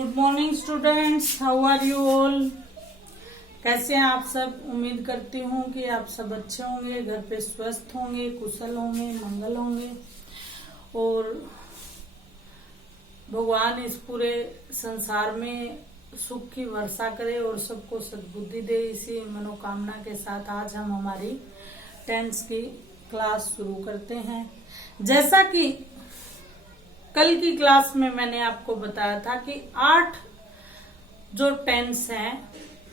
Good morning students, how are you all. कैसे हैं आप सब। उम्मीद करती हूँ कि आप सब अच्छे होंगे, घर पे स्वस्थ होंगे, कुशल होंगे, मंगल होंगे और भगवान इस पूरे संसार में सुख की वर्षा करे और सबको सद्बुद्धि दे। इसी मनोकामना के साथ आज हम हमारी 10th की क्लास शुरू करते हैं। जैसा कि कल की क्लास में मैंने आपको बताया था कि 8 जो टेंस हैं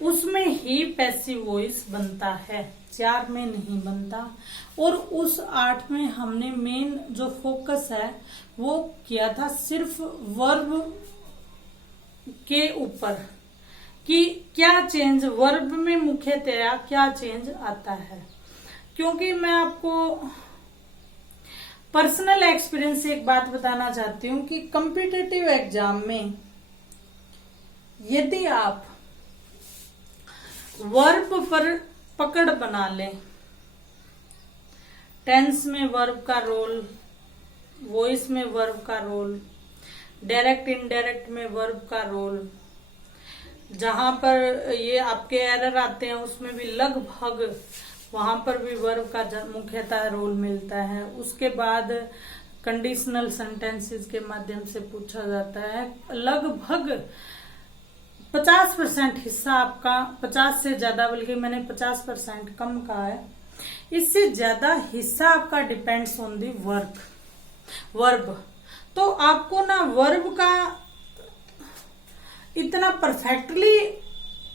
उसमें ही पैसिव वॉइस बनता है, 4 में नहीं बनता। और उस 8 में हमने मेन जो फोकस है वो किया था सिर्फ वर्ब के ऊपर कि क्या चेंज वर्ब में मुख्यतया क्या चेंज आता है। क्योंकि मैं आपको पर्सनल एक्सपीरियंस से एक बात बताना चाहती हूँ कि कॉम्पिटिटिव एग्जाम में यदि आप वर्ब पर पकड़ बना लें, टेंस में वर्ब का रोल, वॉइस में वर्ब का रोल, डायरेक्ट इनडायरेक्ट में वर्ब का रोल, जहां पर ये आपके एरर आते हैं उसमें भी लगभग वहां पर भी वर्ब का मुख्यतः रोल मिलता है। उसके बाद कंडीशनल सेंटेंसेस के माध्यम से पूछा जाता है। लगभग 50% हिस्सा आपका, 50 से ज्यादा, बल्कि मैंने 50% कम कहा है, इससे ज्यादा हिस्सा आपका डिपेंड्स ऑन दी वर्ब। तो आपको ना वर्ब का इतना परफेक्टली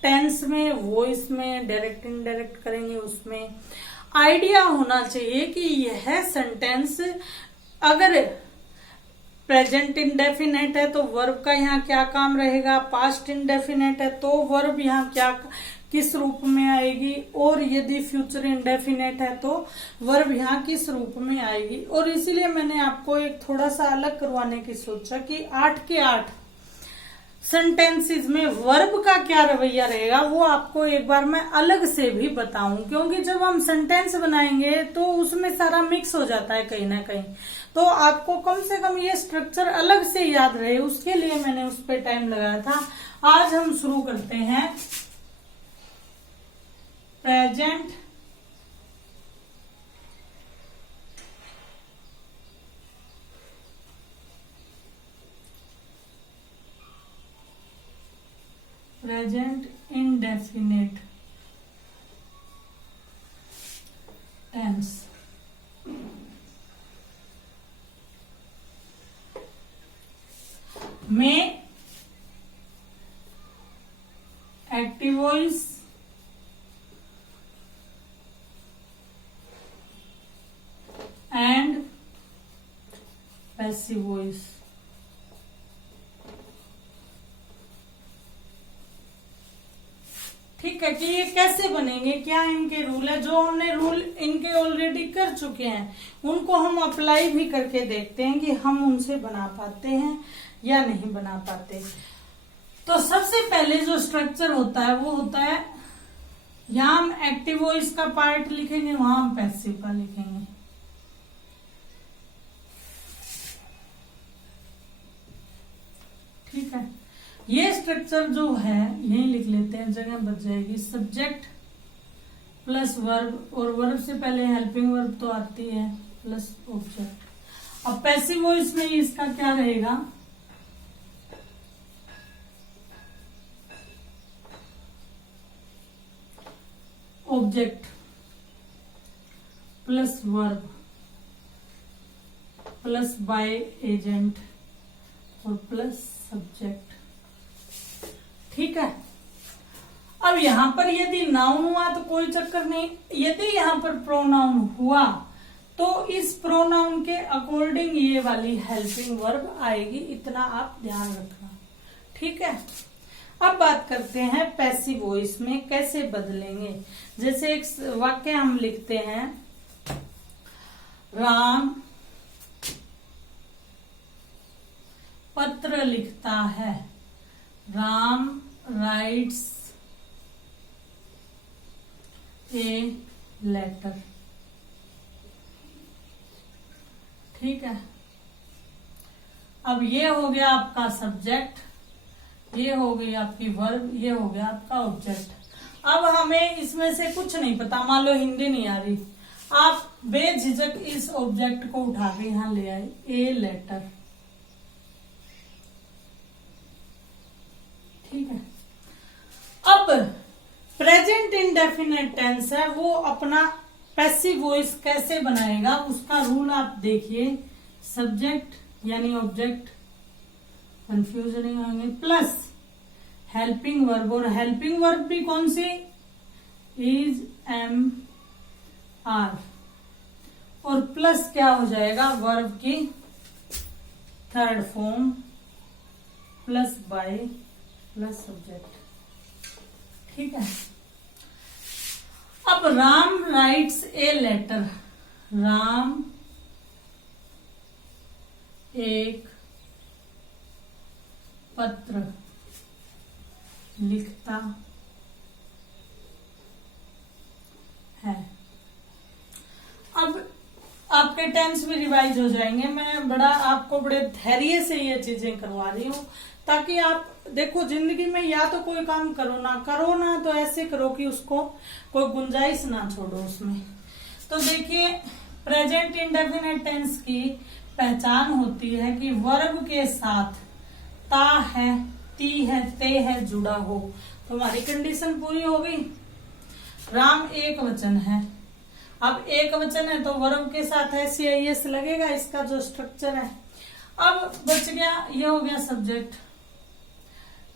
टेंस में, वॉइस में, डायरेक्ट इनडायरेक्ट करेंगे उसमें आइडिया होना चाहिए कि यह सेंटेंस अगर प्रेजेंट इंडेफिनेट है तो वर्ब का यहाँ क्या काम रहेगा, पास्ट इंडेफिनेट है तो वर्ब यहाँ क्या किस रूप में आएगी, और यदि फ्यूचर इंडेफिनेट है तो वर्ब यहाँ किस रूप में आएगी। और इसीलिए मैंने आपको एक थोड़ा सा अलग करवाने की सोचा कि 8 के 8 सेंटेंसेस में वर्ब का क्या रवैया रहेगा वो आपको एक बार मैं अलग से भी बताऊं। क्योंकि जब हम सेंटेंस बनाएंगे तो उसमें सारा मिक्स हो जाता है कहीं ना कहीं, तो आपको कम से कम ये स्ट्रक्चर अलग से याद रहे, उसके लिए मैंने उस पर टाइम लगाया था। आज हम शुरू करते हैं प्रेजेंट इंडेफिनिट टेंस। में active voice and passive voice. ठीक है कि ये कैसे बनेंगे, क्या इनके रूल है। जो हमने रूल इनके ऑलरेडी कर चुके हैं उनको हम अप्लाई भी करके देखते हैं कि हम उनसे बना पाते हैं या नहीं बना पाते। तो सबसे पहले जो स्ट्रक्चर होता है वो होता है, यहां हम एक्टिव वॉइस का पार्ट लिखेंगे, वहां हम पैसिव का लिखेंगे। ठीक है, ये स्ट्रक्चर जो है यही लिख लेते हैं, जगह बच जाएगी। सब्जेक्ट प्लस वर्ब, और वर्ब से पहले हेल्पिंग वर्ब तो आती है, प्लस ऑब्जेक्ट। अब पैसिव वॉइस में इसका क्या रहेगा, object plus verb plus by agent और प्लस सब्जेक्ट। ठीक है, अब यहां पर यदि नाउन हुआ तो कोई चक्कर नहीं, यदि यहां पर प्रोनाउन हुआ तो इस प्रोनाउन के अकॉर्डिंग ये वाली हेल्पिंग वर्ब आएगी, इतना आप ध्यान रखना। ठीक है, अब बात करते हैं पैसिव वॉइस में कैसे बदलेंगे। जैसे एक वाक्य हम लिखते हैं, राम पत्र लिखता है, राम राइट्स ए लेटर। ठीक है, अब ये हो गया आपका सब्जेक्ट, ये हो गई आपकी वर्ब, ये हो गया आपका ऑब्जेक्ट। अब हमें इसमें से कुछ नहीं पता, मान लो हिंदी नहीं आ रही, आप बेझिझक इस ऑब्जेक्ट को उठा के यहां ले आए, ए लेटर। ठीक है। अब प्रेजेंट इंडेफिनिट टेंस है, वो अपना पैसिव वॉइस कैसे बनाएगा उसका रूल आप देखिए। सब्जेक्ट यानी ऑब्जेक्ट, कंफ्यूज नहीं होंगे, प्लस हेल्पिंग वर्ब, और हेल्पिंग वर्ब भी कौन सी, इज, एम, आर, और प्लस क्या हो जाएगा वर्ब की third form, plus by, plus subject. ठीक है। अब Ram writes a letter, Ram एक पत्र लिखता है। अब आपके टेंस भी रिवाइज हो जाएंगे। मैं आपको बड़े धैर्य से ये चीजें करवा रही हूँ ताकि आप देखो जिंदगी में या तो कोई काम करो ना तो ऐसे करो कि उसको कोई गुंजाइश ना छोड़ो उसमें। तो देखिए प्रेजेंट इंडेफिनिट टेंस की पहचान होती है कि वर्ब के साथ ता है, ती है, ते है जुड़ा हो। तो हमारी कंडीशन पूरी हो गई। राम एक वचन है, अब एक वचन है तो वर्ब के साथ है CIS लगेगा, इसका जो स्ट्रक्चर है। अब बच गया, ये हो गया सब्जेक्ट,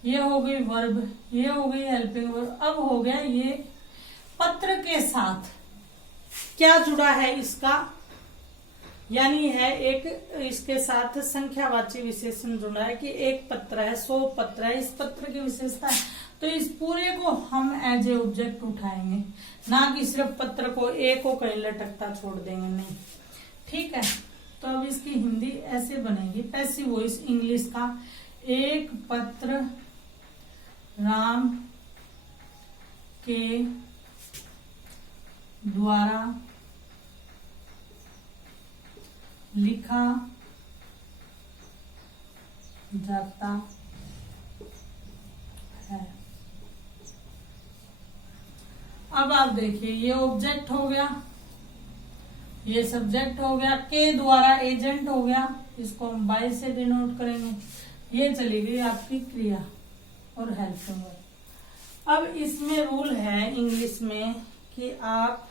ये हो गई वर्ब, ये हो गई हेल्पिंग वर्ब। अब हो गया ये पत्र के साथ क्या जुड़ा है इसका, यानी है एक इसके साथ संख्यावाची विशेषण जुड़ा है कि एक पत्र है, 100 पत्र है, इस पत्र की विशेषता है। तो इस पूरे को हम एज ए ऑब्जेक्ट उठाएंगे, ना कि सिर्फ पत्र को एक को कहीं लटकता छोड़ देंगे, नहीं। ठीक है। तो अब इसकी हिंदी ऐसे बनेगी, पैसिव वॉइस इंग्लिश का, एक पत्र राम के द्वारा लिखा जाता है। अब आप देखिए ये ऑब्जेक्ट हो गया, ये सब्जेक्ट हो गया, के द्वारा एजेंट हो गया, इसको हम बाय से डिनोट करेंगे। ये चली गई आपकी क्रिया और हेल्पिंग वर्ब। अब इसमें रूल है इंग्लिश में कि आप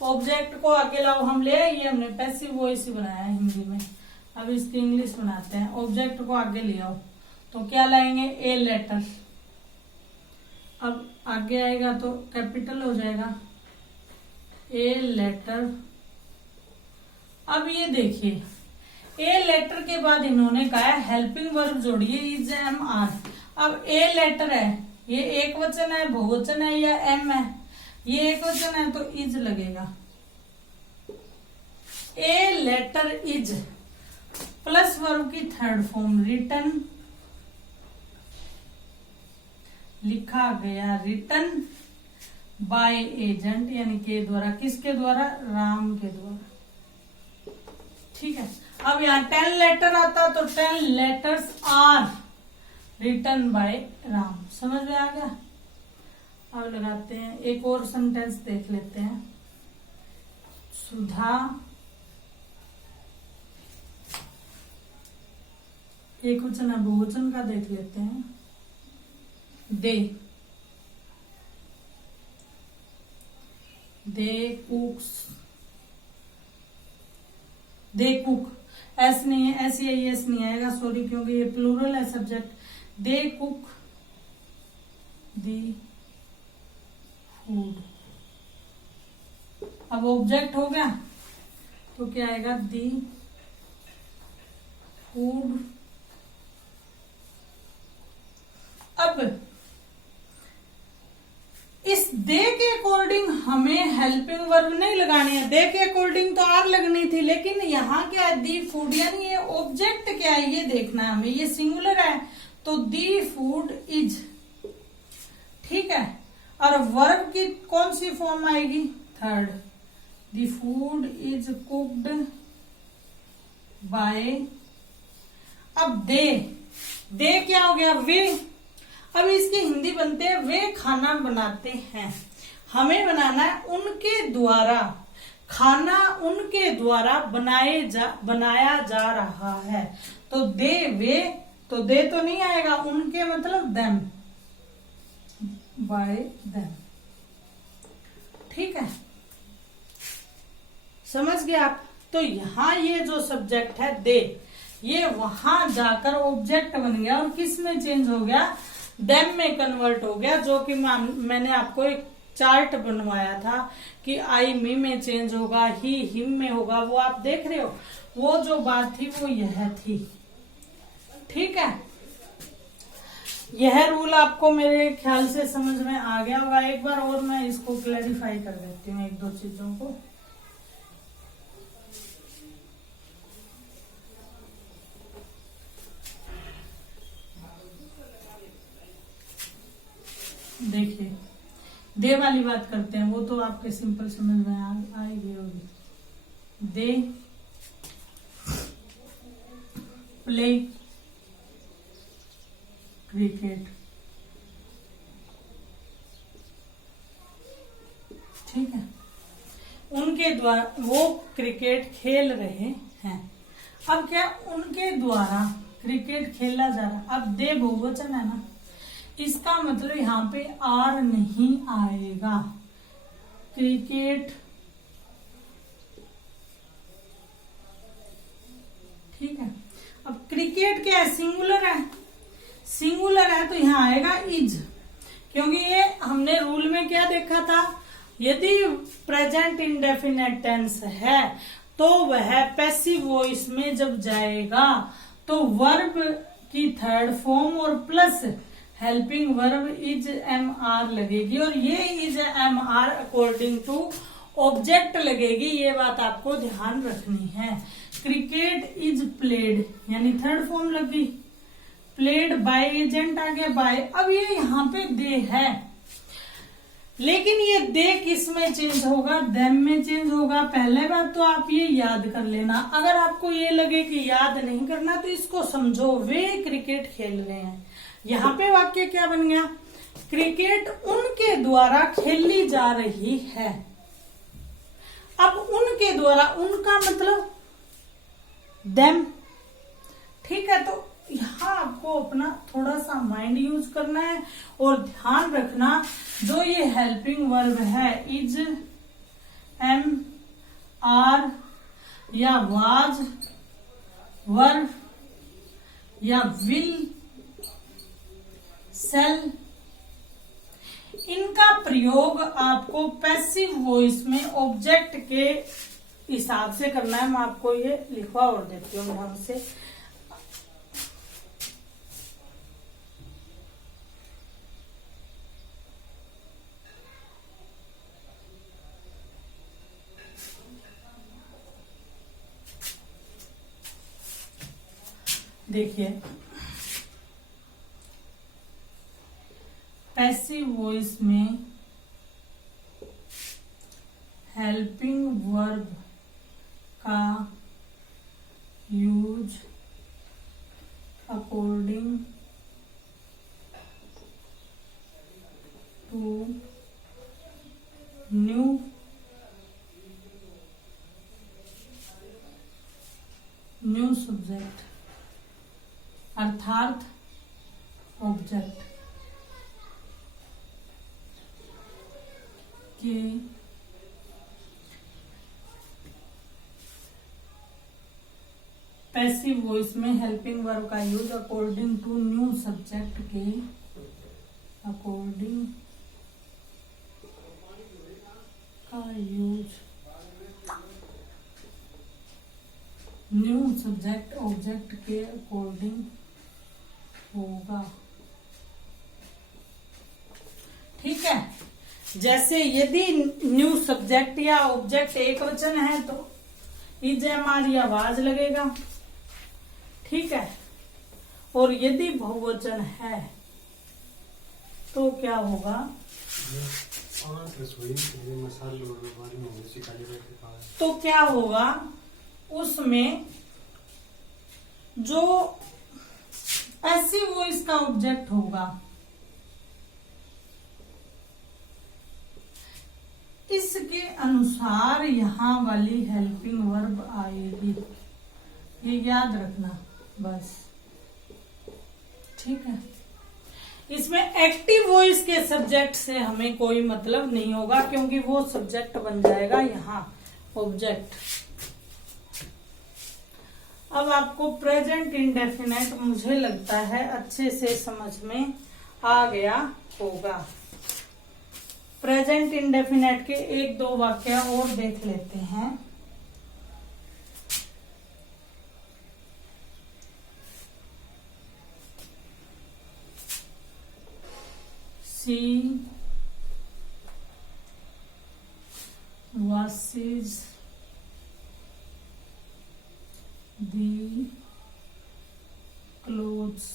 ऑब्जेक्ट को आगे लाओ, हम ले आए, ये हमने पैसिव वॉइस ही बनाया है हिंदी में। अब इसकी इंग्लिश बनाते हैं, ऑब्जेक्ट को आगे ले आओ तो क्या लाएंगे, ए लेटर। अब आगे आएगा तो कैपिटल हो जाएगा, ए लेटर। अब ये देखिए ए लेटर के बाद इन्होंने कहा है हेल्पिंग वर्ब जोड़िए, इज, एम, आर। अब ए लेटर है, ये एक वचन है, बहुवचन है या एम है, ये एक वचन है तो इज लगेगा। A letter is plus verb की थर्ड फॉर्म रिटन, लिखा गया, रिटन बाय एजेंट यानी के द्वारा, किसके द्वारा, राम के द्वारा। ठीक है। अब यहाँ 10 लेटर आता तो 10 letters are written by Ram. समझ में आ गया। अब लगाते हैं एक और सेंटेंस देख लेते हैं। सुधा एक वचन है, बहुवचन का देख लेते हैं। दे कुक्स, दे कुक, एस नहीं है, SEIS नहीं आएगा, सॉरी, क्योंकि ये प्लूरल है subject. They cook the food. अब ऑब्जेक्ट हो गया तो क्या आएगा, दी फूड। अब इस दे के अकॉर्डिंग हमें हेल्पिंग वर्ब नहीं लगानी है, दे के अकॉर्डिंग तो आर लगनी थी, लेकिन यहाँ क्या है, दी फूड, यानी ये ऑब्जेक्ट क्या है ये देखना है हमें, ये सिंगुलर है तो दी फूड इज। ठीक है। और वर्ब की कौन सी फॉर्म आएगी, third, the food is cooked bye. अब दे क्या हो गया, वे। अब इसकी हिंदी बनते हैं वे खाना बनाते हैं। हमें बनाना है उनके द्वारा, खाना उनके द्वारा बनाया जा रहा है। तो दे वे, तो दे तो नहीं आएगा, उनके मतलब देम, बाय देम। ठीक है, समझ गए आप। तो यहाँ ये जो सब्जेक्ट है दे, ये वहां जाकर ऑब्जेक्ट बन गया और किस में चेंज हो गया, देम में कन्वर्ट हो गया। जो कि मैंने आपको एक चार्ट बनवाया था कि आई मी में चेंज होगा, ही हिम में होगा, वो आप देख रहे हो। वो जो बात थी वो यह थी। ठीक है, यह रूल आपको मेरे ख्याल से समझ में आ गया होगा। एक बार और मैं इसको क्लैरिफाई कर देती हूँ, एक दो चीजों को। देखिए, दे वाली बात करते हैं, वो तो आपके सिंपल समझ में आएगी होगी। They play cricket. ठीक है, उनके द्वारा वो क्रिकेट खेल रहे हैं। अब क्या, उनके द्वारा क्रिकेट खेला जा रहा। अब दे बहुवचन है ना, इसका मतलब यहाँ पे आर नहीं आएगा। क्रिकेट, ठीक है। अब क्रिकेट क्या है, सिंगुलर है, सिंगुलर है तो यहाँ आएगा इज, क्योंकि ये हमने रूल में क्या देखा था, यदि प्रेजेंट इंडेफिनेट टेंस है तो वह पैसिव वॉइस में जब जाएगा तो वर्ब की थर्ड फॉर्म और plus helping verb is am are लगेगी, और ये is am are according to object लगेगी। ये बात आपको ध्यान रखनी है। क्रिकेट इज प्लेड यानी थर्ड फॉर्म लगी, प्लेड बाय एजेंट आ गया बाय। अब ये यहाँ पे दे है, लेकिन ये दे किस में चेंज होगा, देम में चेंज होगा। पहले बात तो आप ये याद कर लेना। अगर आपको ये लगे कि याद नहीं करना तो इसको समझो, वे क्रिकेट खेल रहे हैं। यहाँ पे वाक्य क्या बन गया, क्रिकेट उनके द्वारा खेली जा रही है। अब उनके द्वारा, उनका मतलब देम। ठीक है, तो यहाँ आपको अपना थोड़ा सा माइंड यूज करना है और ध्यान रखना, जो ये हेल्पिंग वर्ब है इज एम आर या वाज वर्ब या विल सेल, इनका प्रयोग आपको पैसिव वॉइस में ऑब्जेक्ट के हिसाब से करना है। मैं आपको ये लिखवा और देती हूँ ध्यान से। देखिए, पैसिव वॉइस में हेल्पिंग वर्ब का use according to new subject अर्थात ऑब्जेक्ट के पैसिव वॉइस में हेल्पिंग वर्ब का use according to new subject के अकॉर्डिंग का यूज न्यू सब्जेक्ट ऑब्जेक्ट के अकॉर्डिंग होगा। ठीक है, जैसे यदि न्यू सब्जेक्ट या ऑब्जेक्ट एक वचन है तो इज एम आर या वाज लगेगा। ठीक है, और यदि बहुवचन है तो क्या होगा, तो क्या होगा, उसमें जो पैसिव वॉइस का ऑब्जेक्ट होगा। इसके अनुसार यहां वाली हेल्पिंग वर्ब आएगी, ये याद रखना बस, ठीक है। इसमें एक्टिव वॉइस के सब्जेक्ट से हमें कोई मतलब नहीं होगा, क्योंकि वो सब्जेक्ट बन जाएगा यहाँ ऑब्जेक्ट। अब आपको प्रेजेंट इंडेफिनेट मुझे लगता है अच्छे से समझ में आ गया होगा। प्रेजेंट इंडेफिनेट के एक दो वाक्य और देख लेते हैं। She washes the clothes.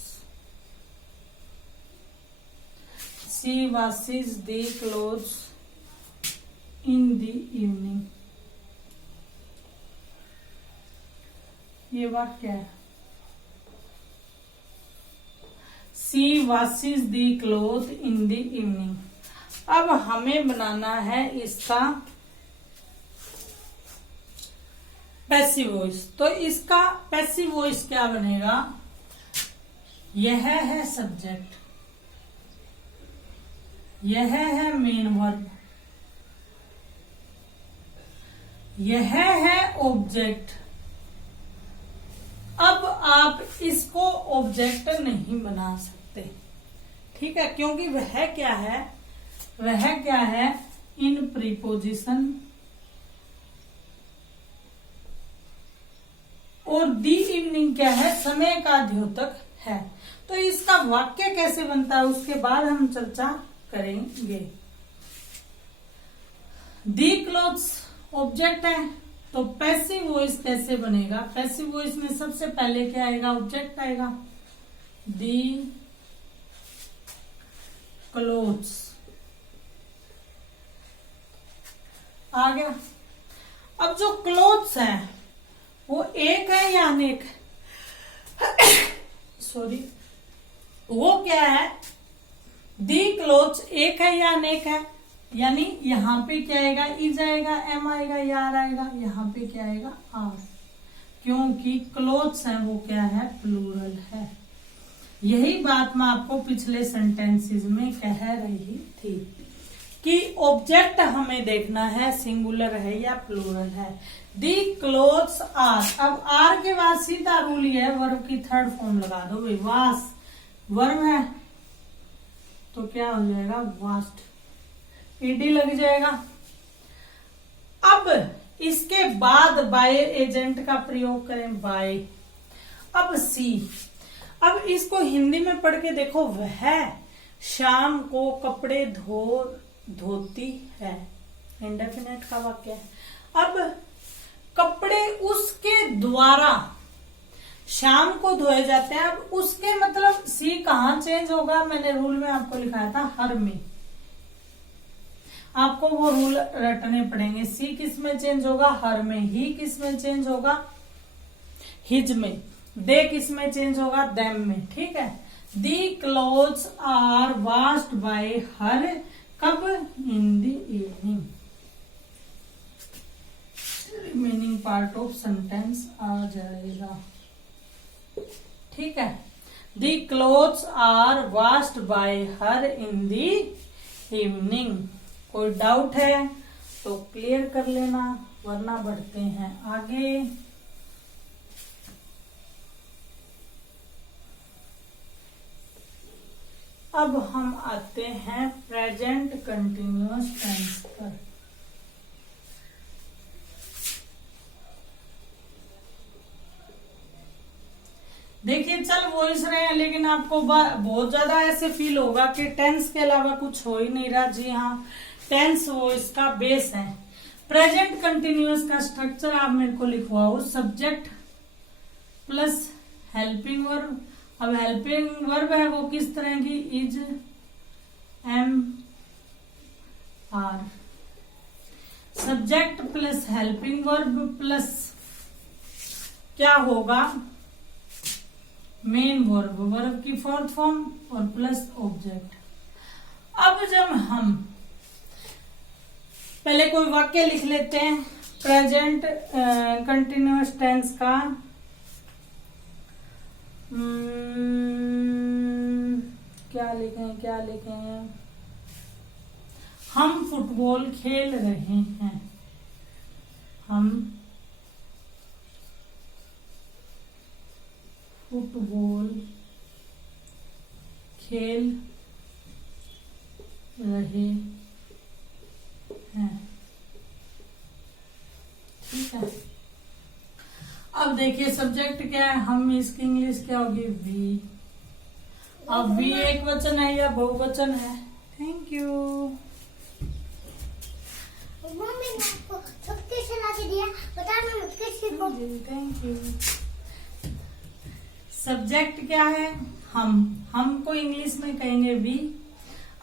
She washes the clothes in the evening. ये वाक्य है। She washes the clothes in the evening. अब हमें बनाना है इसका पैसिव वॉइस। तो इसका पैसिव वॉइस क्या बनेगा? यह है सब्जेक्ट, यह है मेन वर्ब, यह है ऑब्जेक्ट। अब आप इसको ऑब्जेक्ट नहीं बना सकते, ठीक है, क्योंकि वह क्या है, वह क्या है, इन प्रीपोजिशन, और दी इवनिंग क्या है, समय का द्योतक है। तो इसका वाक्य कैसे बनता है उसके बाद हम चर्चा करेंगे। दी क्लोथ्स ऑब्जेक्ट है, तो पैसिव वॉइस कैसे बनेगा? पैसिव वॉइस में सबसे पहले क्या आएगा? ऑब्जेक्ट आएगा, दी क्लोथ्स आ गया। अब जो क्लोथ्स है वो एक है या अनेक? सॉरी, वो क्या है? दी क्लोथ्स एक है या अनेक है? यानी यहाँ पे क्या आएगा? इज आएगा, एम आएगा, यार आएगा, यहाँ पे क्या आएगा? आर, क्योंकि क्लोथ्स है वो क्या है? प्लूरल है। यही बात मैं आपको पिछले सेंटेंसेस में कह रही थी कि ऑब्जेक्ट हमें देखना है सिंगुलर है या प्लूरल है। दी क्लोथ्स आर, अब आर के बाद सीधा रूल है वर्ब की थर्ड फॉर्म लगा दो भाई। वास वर्ब है तो क्या हो जाएगा? वास्ट, ईडी लग जाएगा। अब इसके बाद बाय एजेंट का प्रयोग करें, बाय। अब सी, अब इसको हिंदी में पढ़ के देखो, वह शाम को कपड़े धोती है, इंडेफिनेट का वाक्य है। अब कपड़े उसके द्वारा शाम को धोए जाते हैं। अब उसके मतलब सी कहाँ चेंज होगा? मैंने रूल में आपको लिखाया था हर में, आपको वो रूल रटने पड़ेंगे। सी किस में चेंज होगा? हर में। ही किस में चेंज होगा? हिज में। दे किस में चेंज होगा? देम में, ठीक है। The clothes are washed by her, कब? In the evening. Remaining part of sentence आ जाएगा, ठीक है। The clothes are washed by her in the evening. कोई डाउट है तो क्लियर कर लेना, वरना बढ़ते हैं आगे। अब हम आते हैं प्रेजेंट कंटिन्यूअस टेंस पर। देखिए, चल वॉइस रहे हैं, लेकिन आपको बहुत ज्यादा ऐसे फील होगा कि टेंस के अलावा कुछ हो ही नहीं रहा। जी हाँ, टेंस वॉइस का बेस है। प्रेजेंट कंटिन्यूअस का स्ट्रक्चर आप मेरे को लिखवाओ, सब्जेक्ट प्लस हेल्पिंग वर्ब। अब हेल्पिंग वर्ब है वो किस तरह की? Is, am, are. Subject plus helping verb plus क्या होगा? मेन वर्ब, वर्ब की फोर्थ फॉर्म और प्लस ऑब्जेक्ट। अब जब हम पहले कोई वाक्य लिख लेते हैं प्रेजेंट कंटिन्यूअस टेंस का। क्या लिखें? हम फुटबॉल खेल रहे हैं। हम फुटबॉल खेल रहे हैं। ठीक है। अब देखिए सब्जेक्ट क्या है, हम इसकी इंग्लिश क्या होगी? वी। अब वी एक वचन है या बहुवचन है? Thank you. मम्मी ने आपको सब कुछ ला के दिया, बताना मत किसी को। Thank you. सब्जेक्ट क्या है? हमको इंग्लिश में कहेंगे वी।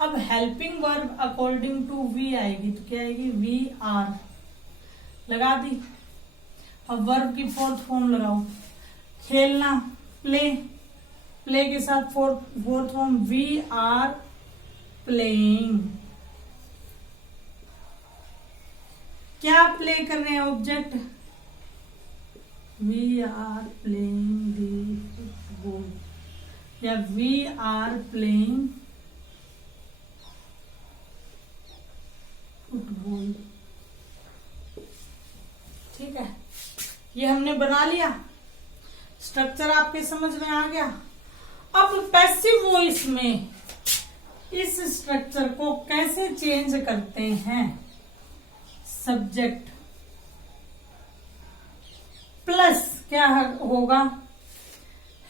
अब helping verb according to we आएगी तो क्या आएगी? We are. लगा दी। अब वर्ब की फोर्थ फॉर्म लगाओ। खेलना, प्ले। प्ले के साथ fourth form we are playing. क्या प्ले कर रहे हैं? Object. We are playing the football या वी आर प्लेइंग फुटबॉल। ठीक है, ये हमने बना लिया। स्ट्रक्चर आपके समझ में आ गया। अब पैसिव वॉइस में इस स्ट्रक्चर को कैसे चेंज करते हैं? सब्जेक्ट प्लस क्या होगा?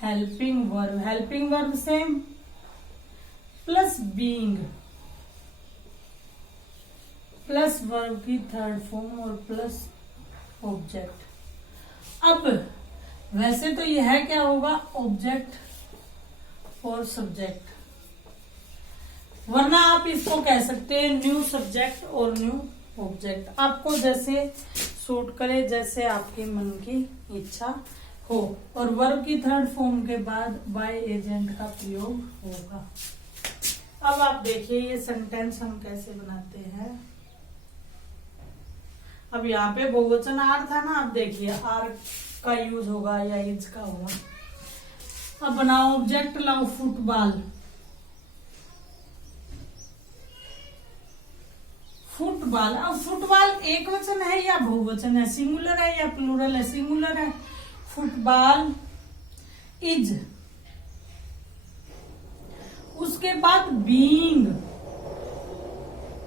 Helping verb. Helping verb same plus being plus verb की थर्ड फॉर्म और प्लस ऑब्जेक्ट। अब वैसे तो यह क्या होगा? ऑब्जेक्ट और सब्जेक्ट, वरना आप इसको कह सकते हैं न्यू सब्जेक्ट और न्यू ऑब्जेक्ट। आपको जैसे सूट करे, जैसे आपकी मन की इच्छा हो। और वर्ब की थर्ड फॉर्म के बाद बाय एजेंट का प्रयोग होगा। अब आप देखिए ये सेंटेंस हम कैसे बनाते हैं। अब यहाँ पे बहुवचन आर था ना, अब देखिए आर का यूज होगा या इज का होगा। अब बनाओ ऑब्जेक्ट, लाओ फुटबॉल। फुटबॉल। अब फुटबॉल एक वचन है या बहुवचन है? सिंगुलर है या प्लूरल है? सिंगुलर है। फुटबॉल इज, उसके बाद बीइंग